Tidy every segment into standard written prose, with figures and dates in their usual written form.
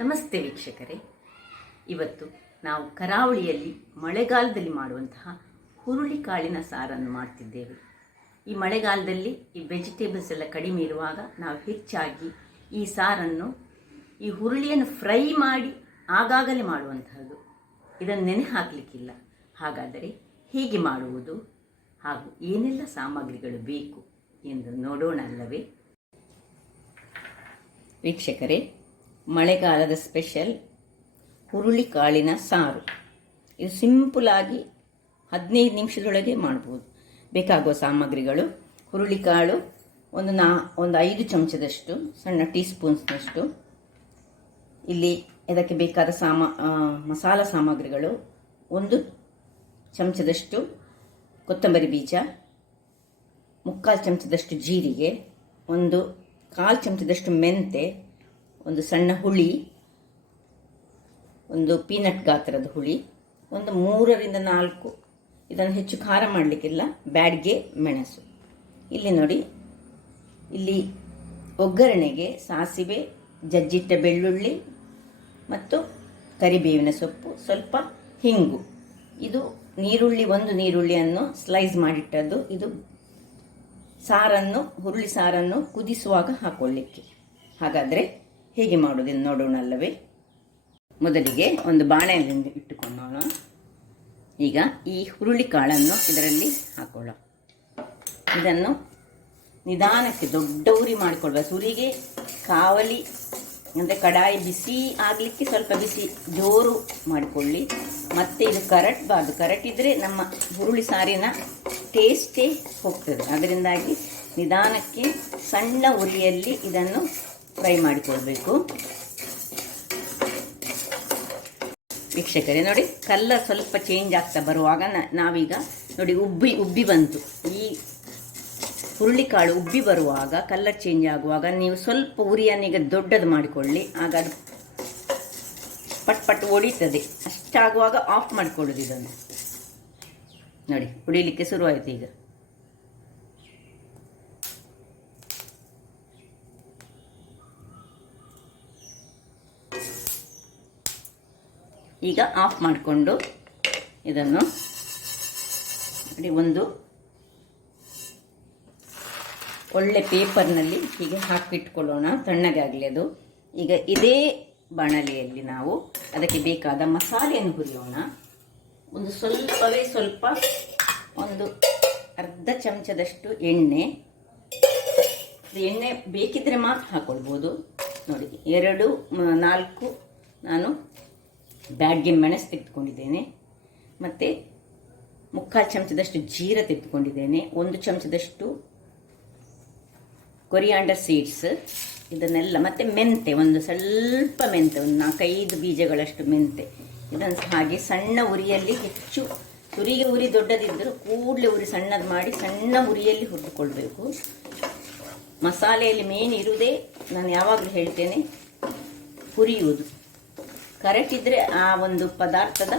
ನಮಸ್ತೆ ವೀಕ್ಷಕರೇ. ಇವತ್ತು ನಾವು ಕರಾವಳಿಯಲ್ಲಿ ಮಳೆಗಾಲದಲ್ಲಿ ಮಾಡುವಂತಹ ಹುರುಳಿಕಾಳಿನ ಸಾರನ್ನು ಮಾಡ್ತಿದ್ದೇವೆ. ಈ ಮಳೆಗಾಲದಲ್ಲಿ ಈ ವೆಜಿಟೇಬಲ್ಸ್ ಎಲ್ಲ ಕಡಿಮೆ ಇರುವಾಗ ನಾವು ಹೆಚ್ಚಾಗಿ ಈ ಸಾರನ್ನು ಈ ಹುರುಳಿಯನ್ನು ಫ್ರೈ ಮಾಡಿ ಆಗಾಗಲೇ ಮಾಡುವಂತಹದ್ದು. ಇದನ್ನು ನೆನೆ ಹಾಕಲಿಕ್ಕಿಲ್ಲ. ಹಾಗಾದರೆ ಹೇಗೆ ಮಾಡುವುದು ಹಾಗೂ ಏನೆಲ್ಲ ಸಾಮಗ್ರಿಗಳು ಬೇಕು ಎಂದು ನೋಡೋಣ ಅಲ್ಲವೇ ವೀಕ್ಷಕರೇ? ಮಳೆಗಾಲದ ಸ್ಪೆಷಲ್ ಹುರುಳಿಕಾಳಿನ ಸಾರು. ಇದು ಸಿಂಪಲಾಗಿ 15 ನಿಮಿಷದೊಳಗೆ ಮಾಡ್ಬೋದು. ಬೇಕಾಗುವ ಸಾಮಗ್ರಿಗಳು: ಹುರುಳಿಕಾಳು ಒಂದು 5 ಚಮಚದಷ್ಟು, ಸಣ್ಣ ಟೀ ಸ್ಪೂನ್ಸ್ನಷ್ಟು. ಇಲ್ಲಿ ಇದಕ್ಕೆ ಬೇಕಾದ ಮಸಾಲ ಸಾಮಗ್ರಿಗಳು: 1 ಚಮಚದಷ್ಟು ಕೊತ್ತಂಬರಿ ಬೀಜ, 3/4 ಚಮಚದಷ್ಟು ಜೀರಿಗೆ, 1/4 ಚಮಚದಷ್ಟು ಮೆಂತೆ, ಒಂದು ಸಣ್ಣ ಹುಳಿ, ಒಂದು ಪೀನಟ್ ಗಾತ್ರದ ಹುಳಿ, 3ರಿಂದ 4 ಇದನ್ನು ಹೆಚ್ಚು ಖಾರ ಮಾಡಲಿಕ್ಕಿಲ್ಲ ಬ್ಯಾಡ್ಗೆ ಮೆಣಸು. ಇಲ್ಲಿ ನೋಡಿ, ಇಲ್ಲಿ ಒಗ್ಗರಣೆಗೆ ಸಾಸಿವೆ, ಜಜ್ಜಿಟ್ಟ ಬೆಳ್ಳುಳ್ಳಿ ಮತ್ತು ಕರಿಬೇವಿನ ಸೊಪ್ಪು, ಸ್ವಲ್ಪ ಹಿಂಗು. ಇದು ಒಂದು ನೀರುಳ್ಳಿಯನ್ನು ಸ್ಲೈಸ್ ಮಾಡಿಟ್ಟದ್ದು. ಇದು ಹುರುಳಿ ಸಾರನ್ನು ಕುದಿಸುವಾಗ ಹಾಕೊಳ್ಳಿಕ್ಕೆ. ಹಾಗಾದರೆ ಹೇಗೆ ಮಾಡೋದನ್ನು ನೋಡೋಣ ಅಲ್ಲವೇ? ಮೊದಲಿಗೆ ಒಂದು ಬಾಣಲೆಯನ್ನು ಇಟ್ಟುಕೊಳ್ಳೋಣ. ಈಗ ಈ ಹುರುಳಿ ಕಾಳನ್ನು ಇದರಲ್ಲಿ ಹಾಕೊಳ್ಳೋಣ. ಇದನ್ನು ನಿಧಾನಕ್ಕೆ ದೊಡ್ಡ ಉರಿ ಮಾಡಿಕೊಳ್ಳುವ. ಉರಿಗೆ ಕಾವಲಿ ಅಂದರೆ ಕಡಾಯಿ ಬಿಸಿ ಆಗಲಿಕ್ಕೆ ಸ್ವಲ್ಪ ಬಿಸಿ ಜೋರು ಮಾಡಿಕೊಳ್ಳಿ. ಮತ್ತು ಇದು ಕರಟಬಾರ್ದು. ಕರಟಿದ್ರೆ ನಮ್ಮ ಹುರುಳಿ ಸಾರಿನ ಟೇಸ್ಟೇ ಹೋಗ್ತದೆ. ಅದರಿಂದಾಗಿ ನಿಧಾನಕ್ಕೆ ಸಣ್ಣ ಉರಿಯಲ್ಲಿ ಇದನ್ನು ಫ್ರೈ ಮಾಡಿಕೊಳ್ಬೇಕು. ವೀಕ್ಷಕರೇ ನೋಡಿ, ಕಲರ್ ಸ್ವಲ್ಪ ಚೇಂಜ್ ಆಗ್ತಾ ಬರುವಾಗ ನಾವೀಗ ನೋಡಿ ಉಬ್ಬಿ ಬಂತು. ಈ ಹುರುಳಿಕಾಳು ಉಬ್ಬಿ ಬರುವಾಗ, ಕಲರ್ ಚೇಂಜ್ ಆಗುವಾಗ ನೀವು ಸ್ವಲ್ಪ ಉರಿಯನ್ನು ಈಗ ದೊಡ್ಡದು ಮಾಡಿಕೊಳ್ಳಿ. ಆಗ ಅದು ಪಟ್ ಒಡಿತದೆ. ಅಷ್ಟಾಗುವಾಗ ಆಫ್ ಮಾಡಿಕೊಳ್ಳೋದು. ಇದನ್ನು ನೋಡಿ, ಉಡಿಲಿಕ್ಕೆ ಶುರುವಾಯಿತು. ಈಗ ಆಫ್ ಮಾಡಿಕೊಂಡು ಇದನ್ನು ನೋಡಿ, ಒಂದು ಒಳ್ಳೆ ಪೇಪರ್ನಲ್ಲಿ ಹೀಗೆ ಹಾಕಿಟ್ಕೊಳ್ಳೋಣ, ತಣ್ಣಗಾಗಲಿ ಅದು. ಈಗ ಇದೇ ಬಾಣಲೆಯಲ್ಲಿ ನಾವು ಅದಕ್ಕೆ ಬೇಕಾದ ಮಸಾಲೆಯನ್ನು ಹುರಿಯೋಣ. ಸ್ವಲ್ಪ ಒಂದು ಅರ್ಧ ಚಮಚದಷ್ಟು ಎಣ್ಣೆ ಬೇಕಿದ್ರೆ ಮಾತ್ರ ಹಾಕೊಳ್ಬೋದು. ನೋಡಿ, 4 ನಾನು ಬ್ಯಾಡ್ಗೆ ಮೆಣಸು ತೆಗೆದುಕೊಂಡಿದ್ದೇನೆ. ಮತ್ತು 3/4 ಚಮಚದಷ್ಟು ಜೀರಿಗೆ ತೆಗೆದುಕೊಂಡಿದ್ದೇನೆ. 1 ಚಮಚದಷ್ಟು ಕೊರಿಯಾಂಡರ್ ಸೀಡ್ಸ್, ಇದನ್ನೆಲ್ಲ. ಮತ್ತು ಮೆಂತೆ, ಸ್ವಲ್ಪ ಮೆಂತೆ, ಒಂದು 4-5 ಬೀಜಗಳಷ್ಟು ಮೆಂತೆ. ಇದನ್ನು ಹಾಗೆ ಸಣ್ಣ ಉರಿಯಲ್ಲಿ ಉರಿ ದೊಡ್ಡದಿದ್ದರೂ ಕೂಡಲೇ ಉರಿ ಸಣ್ಣದು ಮಾಡಿ ಸಣ್ಣ ಉರಿಯಲ್ಲಿ ಹುರಿದುಕೊಳ್ಬೇಕು. ಮಸಾಲೆಯಲ್ಲಿ ಮೇನ್ ಇರುವುದೇ, ನಾನು ಯಾವಾಗಲೂ ಹೇಳ್ತೇನೆ, ಹುರಿಯುವುದು. ಕರೆಕ್ಟ್ ಇದ್ದರೆ ಆ ಒಂದು ಪದಾರ್ಥದ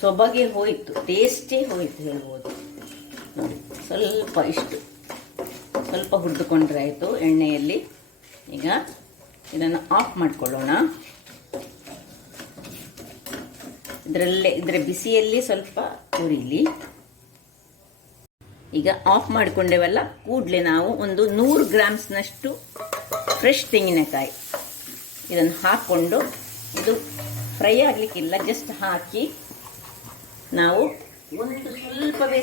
ಸೊಬಗೆ ಹೋಯಿತು, ಟೇಸ್ಟೇ ಹೋಯಿತು ಹೇಳ್ಬೋದು. ನೋಡಿ, ಸ್ವಲ್ಪ ಹುರಿದುಕೊಂಡ್ರೆ ಆಯಿತು ಎಣ್ಣೆಯಲ್ಲಿ. ಈಗ ಇದನ್ನು ಆಫ್ ಮಾಡಿಕೊಳ್ಳೋಣ. ಇದರ ಬಿಸಿಯಲ್ಲಿ ಸ್ವಲ್ಪ ಉರಿಲಿ. ಈಗ ಆಫ್ ಮಾಡಿಕೊಂಡೇವಲ್ಲ, ಕೂಡಲೇ ನಾವು ಒಂದು 100 ಗ್ರಾಮ್ಸ್ನಷ್ಟು ಫ್ರೆಶ್ ತೆಂಗಿನಕಾಯಿ ಇದನ್ನು ಹಾಕ್ಕೊಂಡು, ಇದು ಫ್ರೈ ಆಗಲಿಕ್ಕಿಲ್ಲ, ಜಸ್ಟ್ ಹಾಕಿ ನಾವು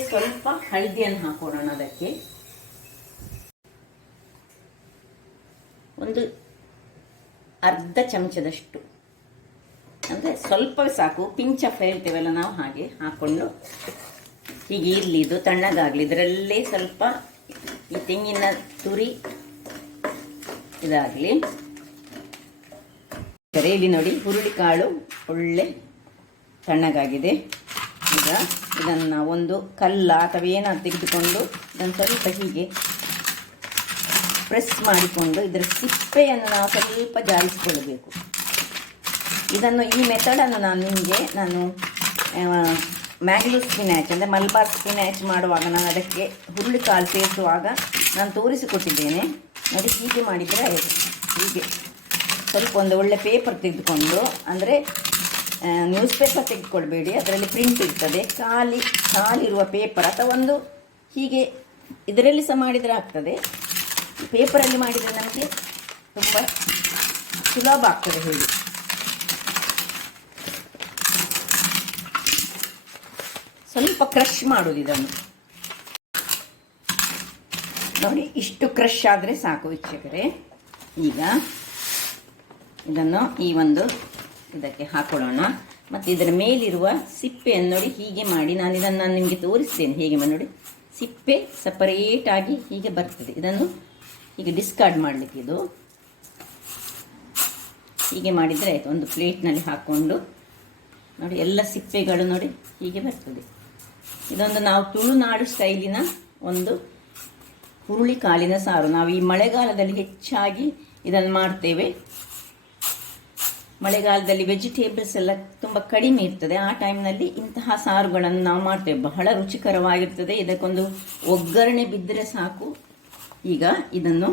ಸ್ವಲ್ಪ ಹಳದಿಯನ್ನು ಹಾಕೋಣ. ಅದಕ್ಕೆ ಒಂದು ಅರ್ಧ ಚಮಚದಷ್ಟು, ಅಂದರೆ ಸ್ವಲ್ಪವೇ ಸಾಕು, ಪಿಂಚ್ ಆಫ್ ಹೇಳ್ತೇವಲ್ಲ ನಾವು, ಹಾಗೆ ಹಾಕ್ಕೊಂಡು ಹೀಗೆ ಇರಲಿ. ಇದು ತಣ್ಣಗಾಗಲಿ. ಇದರಲ್ಲೇ ಸ್ವಲ್ಪ ಈ ತೆಂಗಿನ ತುರಿ ಇದಾಗಲಿ. ಇಲ್ಲಿ ನೋಡಿ, ಹುರುಳಿಕಾಳು ಒಳ್ಳೆ ತಣ್ಣಗಾಗಿದೆ. ಈಗ ಇದನ್ನು ಒಂದು ಕಲ್ಲ ಅಥವಾ ಏನಾದ್ರು ತೆಗೆದುಕೊಂಡು ಇದನ್ನು ಸ್ವಲ್ಪ ಹೀಗೆ ಪ್ರೆಸ್ ಮಾಡಿಕೊಂಡು ಇದರ ಸಿಪ್ಪೆಯನ್ನು ನಾವು ಸ್ವಲ್ಪ ಜಾರಿಸಿಕೊಳ್ಳಬೇಕು. ಈ ಮೆಥಡನ್ನು ನಾನು ಮ್ಯಾಂಗ್ಳೂರ್ ಸ್ಪಿನಾಚ್ ಅಂದರೆ ಮಲ್ಬಾರ್ ಸ್ಪಿನಾಚ್ ಮಾಡುವಾಗ ನಾನು ಅದಕ್ಕೆ ಹುರುಳಿಕಾಳು ಸೇರಿಸುವಾಗ ನಾನು ತೋರಿಸಿಕೊಟ್ಟಿದ್ದೇನೆ. ನೋಡಿ, ಹೀಗೆ ಮಾಡಿದರೆ ಹೀಗೆ ಸ್ವಲ್ಪ ಒಂದು ಒಳ್ಳೆ ಪೇಪರ್ ತೆಗೆದುಕೊಂಡು, ಅಂದರೆ ನ್ಯೂಸ್ ಪೇಪರ್ ತೆಗೆದುಕೊಳ್ಬೇಡಿ, ಅದರಲ್ಲಿ ಪ್ರಿಂಟ್ ಇರ್ತದೆ, ಖಾಲಿರುವ ಪೇಪರ್ ಅಥವಾ ಒಂದು ಹೀಗೆ ಇದರಲ್ಲಿ ಸಹ ಮಾಡಿದರೆ ಆಗ್ತದೆ. ಪೇಪರಲ್ಲಿ ಮಾಡಿದರೆ ನಮಗೆ ತುಂಬ ಸುಲಭ ಆಗ್ತದೆ ಹೇಳಿ. ಸ್ವಲ್ಪ ಕ್ರಷ್ ಮಾಡೋದು ಇದನ್ನು ನೋಡಿ, ಇಷ್ಟು ಕ್ರಷ್ ಆದರೆ ಸಾಕು ವೀಕ್ಷಕರೇ. ಈಗ ಇದನ್ನು ಈ ಒಂದು ಇದಕ್ಕೆ ಹಾಕೊಳ್ಳೋಣ. ಮತ್ತು ಇದರ ಮೇಲಿರುವ ಸಿಪ್ಪೆಯನ್ನು ನೋಡಿ ಹೀಗೆ ಮಾಡಿ, ನಾನು ನಿಮಗೆ ತೋರಿಸ್ತೇನೆ ಹೇಗೆ ನೋಡಿ. ಸಿಪ್ಪೆ ಸಪರೇಟಾಗಿ ಹೀಗೆ ಬರ್ತದೆ, ಇದನ್ನು ಹೀಗೆ ಡಿಸ್ಕಾರ್ಡ್ ಮಾಡಲಿಕ್ಕೆ ಇದು ಹೀಗೆ ಮಾಡಿದರೆ ಆಯಿತು. ಒಂದು ಪ್ಲೇಟ್ನಲ್ಲಿ ಹಾಕ್ಕೊಂಡು ನೋಡಿ, ಎಲ್ಲ ಸಿಪ್ಪೆಗಳು ನೋಡಿ ಹೀಗೆ ಬರ್ತದೆ. ಇದೊಂದು ನಾವು ತುಳುನಾಡು ಸ್ಟೈಲಿನ ಒಂದು ಹುರುಳಿ ಕಾಳಿನ ಸಾರು. ನಾವು ಈ ಮಳೆಗಾಲದಲ್ಲಿ ಹೆಚ್ಚಾಗಿ ಇದನ್ನು ಮಾಡ್ತೇವೆ. ಮಳೆಗಾಲದಲ್ಲಿ ವೆಜಿಟೇಬಲ್ಸ್ ಎಲ್ಲ ತುಂಬ ಕಡಿಮೆ ಇರ್ತದೆ, ಆ ಟೈಮ್ನಲ್ಲಿ ಇಂತಹ ಸಾರುಗಳನ್ನು ನಾವು ಮಾಡ್ತೇವೆ. ಬಹಳ ರುಚಿಕರವಾಗಿರ್ತದೆ. ಇದಕ್ಕೊಂದು ಒಗ್ಗರಣೆ ಬಿದ್ದರೆ ಸಾಕು. ಈಗ ಇದನ್ನು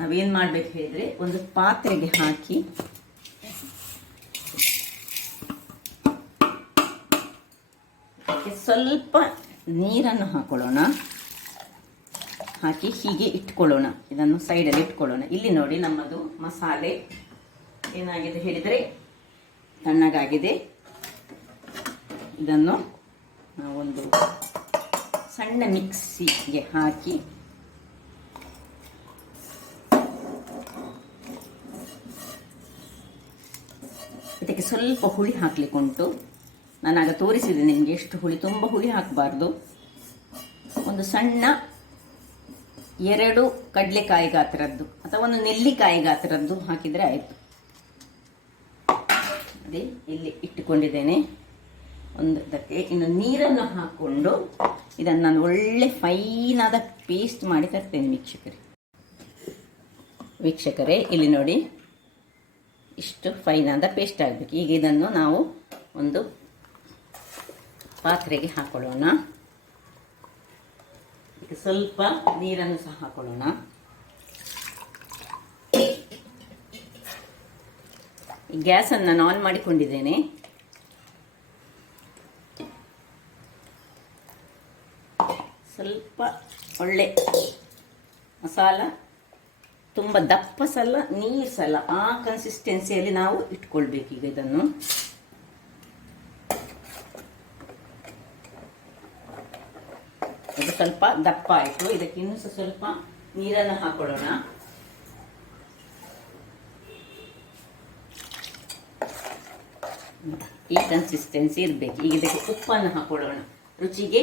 ನಾವೇನು ಮಾಡಬೇಕು ಹೇಳಿದರೆ, ಒಂದು ಪಾತ್ರೆಗೆ ಹಾಕಿ ಸ್ವಲ್ಪ ನೀರನ್ನು ಹಾಕೊಳ್ಳೋಣ. ಹಾಕಿ ಹೀಗೆ ಇಟ್ಕೊಳ್ಳೋಣ, ಇದನ್ನು ಸೈಡಲ್ಲಿ ಇಟ್ಕೊಳ್ಳೋಣ. ಇಲ್ಲಿ ನೋಡಿ ನಮ್ಮದು ಮಸಾಲೆ ಏನಾಗಿದೆ ಹೇಳಿದರೆ ತಣ್ಣಗಾಗಿದೆ. ಇದನ್ನು ನಾವೊಂದು ಸಣ್ಣ ಮಿಕ್ಸಿಗೆ ಹಾಕಿ ಇದಕ್ಕೆ ಸ್ವಲ್ಪ ಹುಳಿ ಹಾಕಲಿಕ್ಕೆ ಉಂಟು. ನಾನಾಗ ತೋರಿಸಿದೆ ನಿಮಗೆ ಎಷ್ಟು ಹುಳಿ, ತುಂಬ ಹುಳಿ ಹಾಕಬಾರ್ದು. ಒಂದು ಸಣ್ಣ 2 ಕಡಲೆಕಾಯಿ ಗಾತ್ರದ್ದು ಅಥವಾ ಒಂದು ನೆಲ್ಲಿಕಾಯಿ ಗಾತ್ರದ್ದು ಹಾಕಿದರೆ ಆಯಿತು. ಅದೇ ಇಲ್ಲಿ ಇಟ್ಟುಕೊಂಡಿದ್ದೇನೆ. ಒಂದು ಇದಕ್ಕೆ ಇನ್ನು ನೀರನ್ನು ಹಾಕ್ಕೊಂಡು ಇದನ್ನು ನಾನು ಒಳ್ಳೆ ಫೈನಾದ ಪೇಸ್ಟ್ ಮಾಡಿ ತರ್ತೇನೆ ವೀಕ್ಷಕರೇ. ಇಲ್ಲಿ ನೋಡಿ, ಇಷ್ಟು ಫೈನಾದ ಪೇಸ್ಟ್ ಆಗಬೇಕು. ಈಗ ಇದನ್ನು ನಾವು ಒಂದು ಪಾತ್ರೆಗೆ ಹಾಕೊಳ್ಳೋಣ. ಈಗ ಸ್ವಲ್ಪ ನೀರನ್ನು ಸಹ ಹಾಕೊಳ್ಳೋಣ. ಈ ಗ್ಯಾಸನ್ನು ನಾನು ಆನ್ ಮಾಡಿಕೊಂಡಿದ್ದೇನೆ. ಸ್ವಲ್ಪ ಒಳ್ಳೆ ಮಸಾಲ, ತುಂಬ ದಪ್ಪ ಸಲ ನೀರು ಸಲ ಆ ಕನ್ಸಿಸ್ಟೆನ್ಸಿಯಲ್ಲಿ ನಾವು ಇಟ್ಕೊಳ್ಬೇಕು. ಈಗ ಇದನ್ನು ಇದು ಸ್ವಲ್ಪ ದಪ್ಪ ಆಯಿತು. ಇದಕ್ಕೆ ಇನ್ನೂ ಸ್ವಲ್ಪ ನೀರನ್ನು ಹಾಕೊಳ್ಳೋಣ. ಈ ಕನ್ಸಿಸ್ಟೆನ್ಸಿ ಇರಬೇಕು. ಈಗ ಇದಕ್ಕೆ ಉಪ್ಪನ್ನು ಹಾಕೊಳ್ಳೋಣ. ರುಚಿಗೆ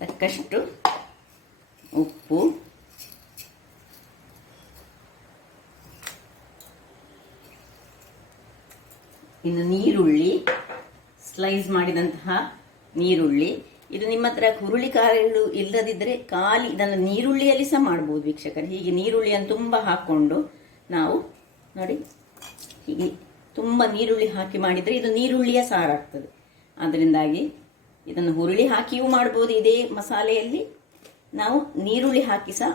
ತಕ್ಕಷ್ಟು ಉಪ್ಪು, ಇನ್ನು ನೀರುಳ್ಳಿ, ಸ್ಲೈಸ್ ಮಾಡಿದಂತಹ ನೀರುಳ್ಳಿ. ಇದು ನಿಮ್ಮ ಹತ್ರ ಹುರುಳಿಕಾಳು ಇಲ್ಲದಿದ್ದರೆ ಖಾಲಿ ಇದನ್ನು ನೀರುಳ್ಳಿಯಲ್ಲಿ ಸಹ ಮಾಡ್ಬೋದು ವೀಕ್ಷಕರು. ಹೀಗೆ ನೀರುಳ್ಳಿಯನ್ನು ತುಂಬ ಹಾಕ್ಕೊಂಡು ನಾವು ನೋಡಿ ಹೀಗೆ ತುಂಬ ನೀರುಳ್ಳಿ ಹಾಕಿ ಮಾಡಿದರೆ ಇದು ನೀರುಳ್ಳಿಯ ಸಾರಾಗ್ತದೆ. ಅದರಿಂದಾಗಿ ಇದನ್ನು ಹುರುಳಿ ಹಾಕಿಯೂ ಮಾಡ್ಬೋದು. ಇದೇ ಮಸಾಲೆಯಲ್ಲಿ ನಾವು ನೀರುಳ್ಳಿ ಹಾಕಿ ಸಹ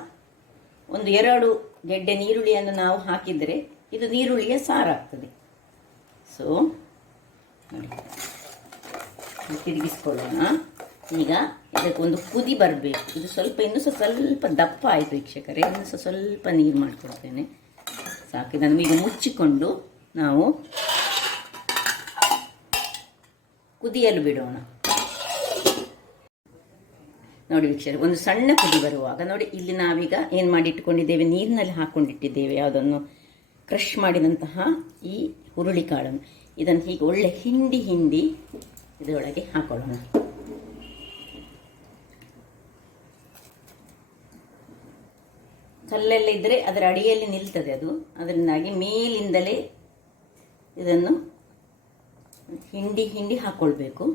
ಒಂದು 2 ಗೆಡ್ಡೆ ನೀರುಳ್ಳಿಯನ್ನು ನಾವು ಹಾಕಿದರೆ ಇದು ನೀರುಳ್ಳಿಯ ಸಾರಾಗ್ತದೆ. ಸೊ ನೋಡಿ ತಿರುಗಿಸ್ಕೊಳ್ಳೋಣ. ಈಗ ಇದಕ್ಕೊಂದು ಕುದಿ ಬರಬೇಕು. ಇದು ಸ್ವಲ್ಪ ಇನ್ನೂ ಸ್ವಲ್ಪ ದಪ್ಪ ಆಯಿತು ವೀಕ್ಷಕರೇ. ಇನ್ನೂ ಸ್ವಲ್ಪ ನೀರು ಮಾಡಿಕೊಡ್ತೇನೆ ಸಾಕು. ಇದನ್ನು ಈಗ ಮುಚ್ಚಿಕೊಂಡು ನಾವು ಕುದಿಯಲು ಬಿಡೋಣ. ನೋಡಿ ವೀಕ್ಷಕರೇ, ಒಂದು ಸಣ್ಣ ಕುದಿ ಬರುವಾಗ ನೋಡಿ, ಇಲ್ಲಿ ನಾವೀಗ ಏನು ಮಾಡಿ ಇಟ್ಕೊಂಡಿದ್ದೇವೆ, ನೀರಿನಲ್ಲಿ ಹಾಕ್ಕೊಂಡಿಟ್ಟಿದ್ದೇವೆ ಯಾವುದನ್ನು ಕ್ರಷ್ ಮಾಡಿದಂತಹ ಈ ಹುರುಳಿಕಾಳನ್ನು. ಇದನ್ನು ಹೀಗೆ ಒಳ್ಳೆ ಹಿಂಡಿ ಇದರೊಳಗೆ ಹಾಕೊಳ್ಳೋಣ. ಕಲ್ಲೆಲ್ಲ ಇದ್ದರೆ ಅದರ ಅಡಿಯಲ್ಲಿ ನಿಲ್ತದೆ ಅದು. ಅದರಿಂದಾಗಿ ಮೇಲಿಂದಲೇ ಇದನ್ನು ಹಿಂಡಿ ಹಾಕ್ಕೊಳ್ಬೇಕು.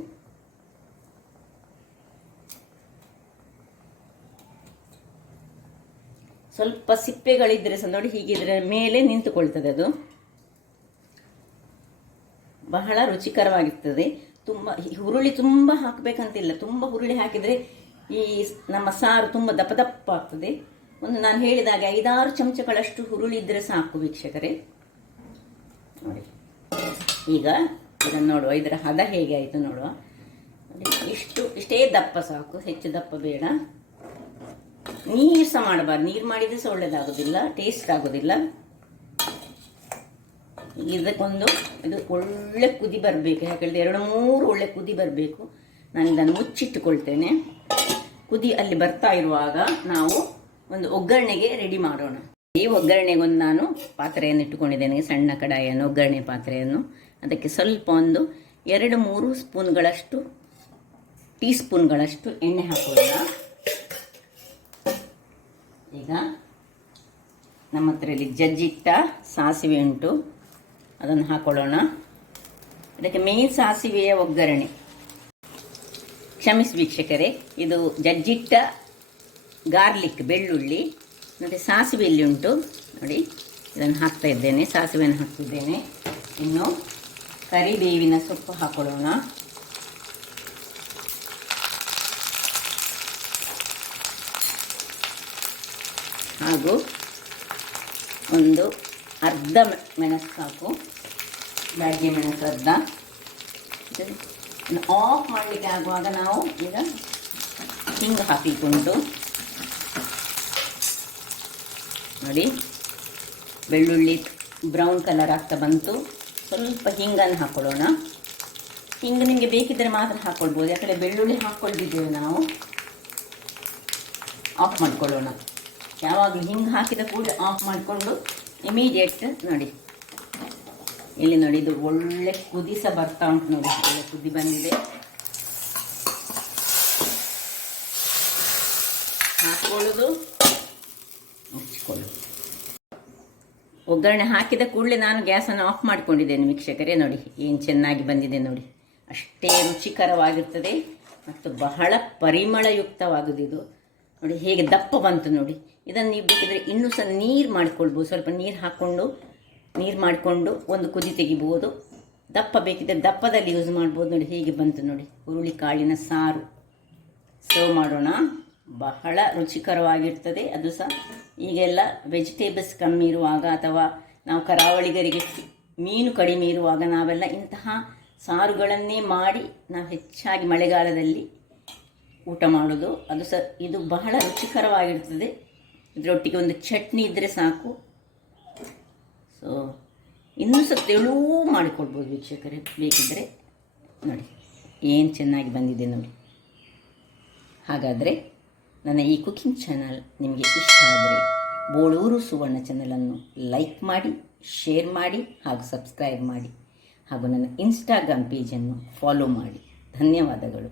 ಸ್ವಲ್ಪ ಸಿಪ್ಪೆಗಳಿದ್ದರೆ ಸಹ ನೋಡಿ ಹೀಗೆ ಇದರ ಮೇಲೆ ನಿಂತುಕೊಳ್ತದೆ. ಅದು ಬಹಳ ರುಚಿಕರವಾಗಿರ್ತದೆ. ಹುರುಳಿ ತುಂಬ ಹಾಕಬೇಕಂತಿಲ್ಲ. ತುಂಬ ಹುರುಳಿ ಹಾಕಿದರೆ ಈ ನಮ್ಮ ಸಾರು ತುಂಬ ದಪ್ಪ ಆಗ್ತದೆ. ಒಂದು ನಾನು ಹೇಳಿದಾಗೆ 5-6 ಚಮಚಗಳಷ್ಟು ಹುರುಳಿ ಇದ್ದರೆ ಸಾಕು ವೀಕ್ಷಕರೇ. ನೋಡಿ. ಈಗ ಇದನ್ನು ನೋಡುವ, ಇದರ ಹದ ಹೇಗೆ ಆಯಿತು ನೋಡುವ. ಇಷ್ಟೇ ದಪ್ಪ ಸಾಕು, ಹೆಚ್ಚು ದಪ್ಪ ಬೇಡ. ನೀರು ಸಹ ಮಾಡಬಾರ್ದು, ನೀರು ಮಾಡಿದರೆ ಸಹ ಒಳ್ಳೆಯದಾಗೋದಿಲ್ಲ, ಟೇಸ್ಟ್ ಆಗೋದಿಲ್ಲ. ಇದಕ್ಕೊಂದು ಇದು ಒಳ್ಳೆ ಕುದಿ ಬರಬೇಕು, ಯಾಕಂದರೆ 2-3 ಒಳ್ಳೆ ಕುದಿ ಬರಬೇಕು. ನಾನು ಇದನ್ನು ಮುಚ್ಚಿಟ್ಟುಕೊಳ್ತೇನೆ. ಕುದಿ ಅಲ್ಲಿ ಬರ್ತಾ ಇರುವಾಗ ನಾವು ಒಂದು ಒಗ್ಗರಣೆಗೆ ರೆಡಿ ಮಾಡೋಣ. ಈ ಒಗ್ಗರಣೆಗೊಂದು ನಾನು ಪಾತ್ರೆಯನ್ನು ಇಟ್ಟುಕೊಂಡಿದ್ದೇನೆ, ಸಣ್ಣ ಕಡಾಯಿಯನ್ನು, ಒಗ್ಗರಣೆ ಪಾತ್ರೆಯನ್ನು. ಅದಕ್ಕೆ ಸ್ವಲ್ಪ ಒಂದು 2-3 ಸ್ಪೂನ್ಗಳಷ್ಟು, ಟೀ ಸ್ಪೂನ್ಗಳಷ್ಟು ಎಣ್ಣೆ ಹಾಕೋಣ. ಈಗ ನಮ್ಮ ಹತ್ರಲ್ಲಿ ಜಜ್ಜಿಟ್ಟ ಸಾಸಿವೆ ಉಂಟು, ಅದನ್ನು ಹಾಕೊಳ್ಳೋಣ. ಇದಕ್ಕೆ ಮೇನ್ ಸಾಸಿವೆಯ ಒಗ್ಗರಣೆ. ಕ್ಷಮಿಸಿ ವೀಕ್ಷಕರೇ, ಇದು ಜಜ್ಜಿಟ್ಟ ಗಾರ್ಲಿಕ್, ಬೆಳ್ಳುಳ್ಳಿ ಮತ್ತು ಸಾಸಿವೆ ಇಲ್ಲಿ ಉಂಟು ನೋಡಿ. ಇದನ್ನು ಹಾಕ್ತಾ ಇದ್ದೇನೆ, ಸಾಸಿವೆಯನ್ನು ಹಾಕ್ತಿದ್ದೇನೆ. ಇನ್ನು ಕರಿಬೇವಿನ ಸೊಪ್ಪು ಹಾಕೊಳ್ಳೋಣ. ಹಾಗೂ ಒಂದು ಅರ್ಧ ಮೆಣಸು ಸಾಕು, ಬ್ಯಾಡಗಿ ಮೆಣಸು ಅರ್ಧ. ಆಫ್ ಮಾಡಲಿಕ್ಕೆ ಆಗುವಾಗ ನಾವು ಈಗ ಹಿಂಗೆ ಹಾಕಿಕೊಂಡು ನೋಡಿ, ಬೆಳ್ಳುಳ್ಳಿ ಬ್ರೌನ್ ಕಲರ್ ಆಗ್ತಾ ಬಂತು. ಸ್ವಲ್ಪ ಹಿಂಗನ್ನು ಹಾಕ್ಕೊಳ್ಳೋಣ. ಹಿಂಗೆ ನಿಮಗೆ ಬೇಕಿದ್ದರೆ ಮಾತ್ರ ಹಾಕ್ಕೊಳ್ಬೋದು, ಯಾಕಂದರೆ ಬೆಳ್ಳುಳ್ಳಿ ಹಾಕ್ಕೊಳ್ತಿದ್ದೇವೆ ನಾವು. ಆಫ್ ಮಾಡ್ಕೊಳ್ಳೋಣ. ಯಾವಾಗಲೂ ಹಿಂಗೆ ಹಾಕಿದ ಕೂಡ ಆಫ್ ಮಾಡಿಕೊಂಡು ಇಮಿಡಿಯೇಟ್ ನೋಡಿ, ಇಲ್ಲಿ ನೋಡಿ, ಇದು ಒಳ್ಳೆ ಕುದಿ ಸಹ ಬರ್ತಾ ಉಂಟು ನೋಡಿ, ಒಳ್ಳೆ ಕುದಿ ಬಂದಿದೆ. ಹಾಕ್ಕೊಳ್ಳೋದು, ಮುಚ್ಚಿಕೊಳ್ಳೋದು. ಒಗ್ಗರಣೆ ಹಾಕಿದ ಕೂಡಲೇ ನಾನು ಗ್ಯಾಸನ್ನು ಆಫ್ ಮಾಡಿಕೊಂಡಿದ್ದೇನೆ ವೀಕ್ಷಕರೇ. ನೋಡಿ ಏನು ಚೆನ್ನಾಗಿ ಬಂದಿದೆ ನೋಡಿ, ಅಷ್ಟೇ ರುಚಿಕರವಾಗಿರ್ತದೆ ಮತ್ತು ಬಹಳ ಪರಿಮಳಯುಕ್ತವಾಗುವುದು. ನೋಡಿ ಹೇಗೆ ದಪ್ಪ ಬಂತು ನೋಡಿ. ಇದನ್ನು ನೀವು ಬೇಕಿದ್ರೆ ಇನ್ನೂ ಸಹ ನೀರು ಮಾಡಿಕೊಳ್ಬೋದು, ಸ್ವಲ್ಪ ನೀರು ಹಾಕ್ಕೊಂಡು ಒಂದು ಕುದಿ ತೆಗಿಬೋದು. ದಪ್ಪ ಬೇಕಿದ್ದರೆ ದಪ್ಪದಲ್ಲಿ ಯೂಸ್ ಮಾಡ್ಬೋದು. ನೋಡಿ ಹೇಗೆ ಬಂತು ನೋಡಿ, ಹುರುಳಿ ಕಾಳಿನ ಸಾರು. ಸರ್ವ್ ಮಾಡೋಣ. ಬಹಳ ರುಚಿಕರವಾಗಿರ್ತದೆ. ಅದು ಸಹ ಈಗೆಲ್ಲ ವೆಜಿಟೇಬಲ್ಸ್ ಕಮ್ಮಿ ಇರುವಾಗ, ಅಥವಾ ನಾವು ಕರಾವಳಿಗರಿಗೆ ಮೀನು ಕಡಿಮೆ ಇರುವಾಗ ನಾವೆಲ್ಲ ಇಂತಹ ಸಾರುಗಳನ್ನೇ ಮಾಡಿ ನಾವು ಹೆಚ್ಚಾಗಿ ಮಳೆಗಾಲದಲ್ಲಿ ಊಟ ಮಾಡೋದು. ಅದು ಸಹ ಇದು ಬಹಳ ರುಚಿಕರವಾಗಿರ್ತದೆ. ಇದರೊಟ್ಟಿಗೆ ಒಂದು ಚಟ್ನಿ ಇದ್ದರೆ ಸಾಕು. ಸೊ ಇನ್ನೂ ಸಹ ತೆಳು ಮಾಡಿಕೊಡ್ಬೋದು ವೀಕ್ಷಕರೇ ಬೇಕಿದ್ದರೆ. ನೋಡಿ ಏನು ಚೆನ್ನಾಗಿ ಬಂದಿದೆ ನೋಡಿ. ಹಾಗಾದರೆ ನನ್ನ ಈ ಕುಕಿಂಗ್ ಚಾನಲ್ ನಿಮಗೆ ಇಷ್ಟ ಆದರೆ ಬೋಳೂರು ಸುವರ್ಣ ಚಾನಲನ್ನು ಲೈಕ್ ಮಾಡಿ, ಶೇರ್ ಮಾಡಿ ಹಾಗೂ ಸಬ್ಸ್ಕ್ರೈಬ್ ಮಾಡಿ. ಹಾಗೂ ನನ್ನ ಇನ್ಸ್ಟಾಗ್ರಾಮ್ ಪೇಜನ್ನು ಫಾಲೋ ಮಾಡಿ. ಧನ್ಯವಾದಗಳು.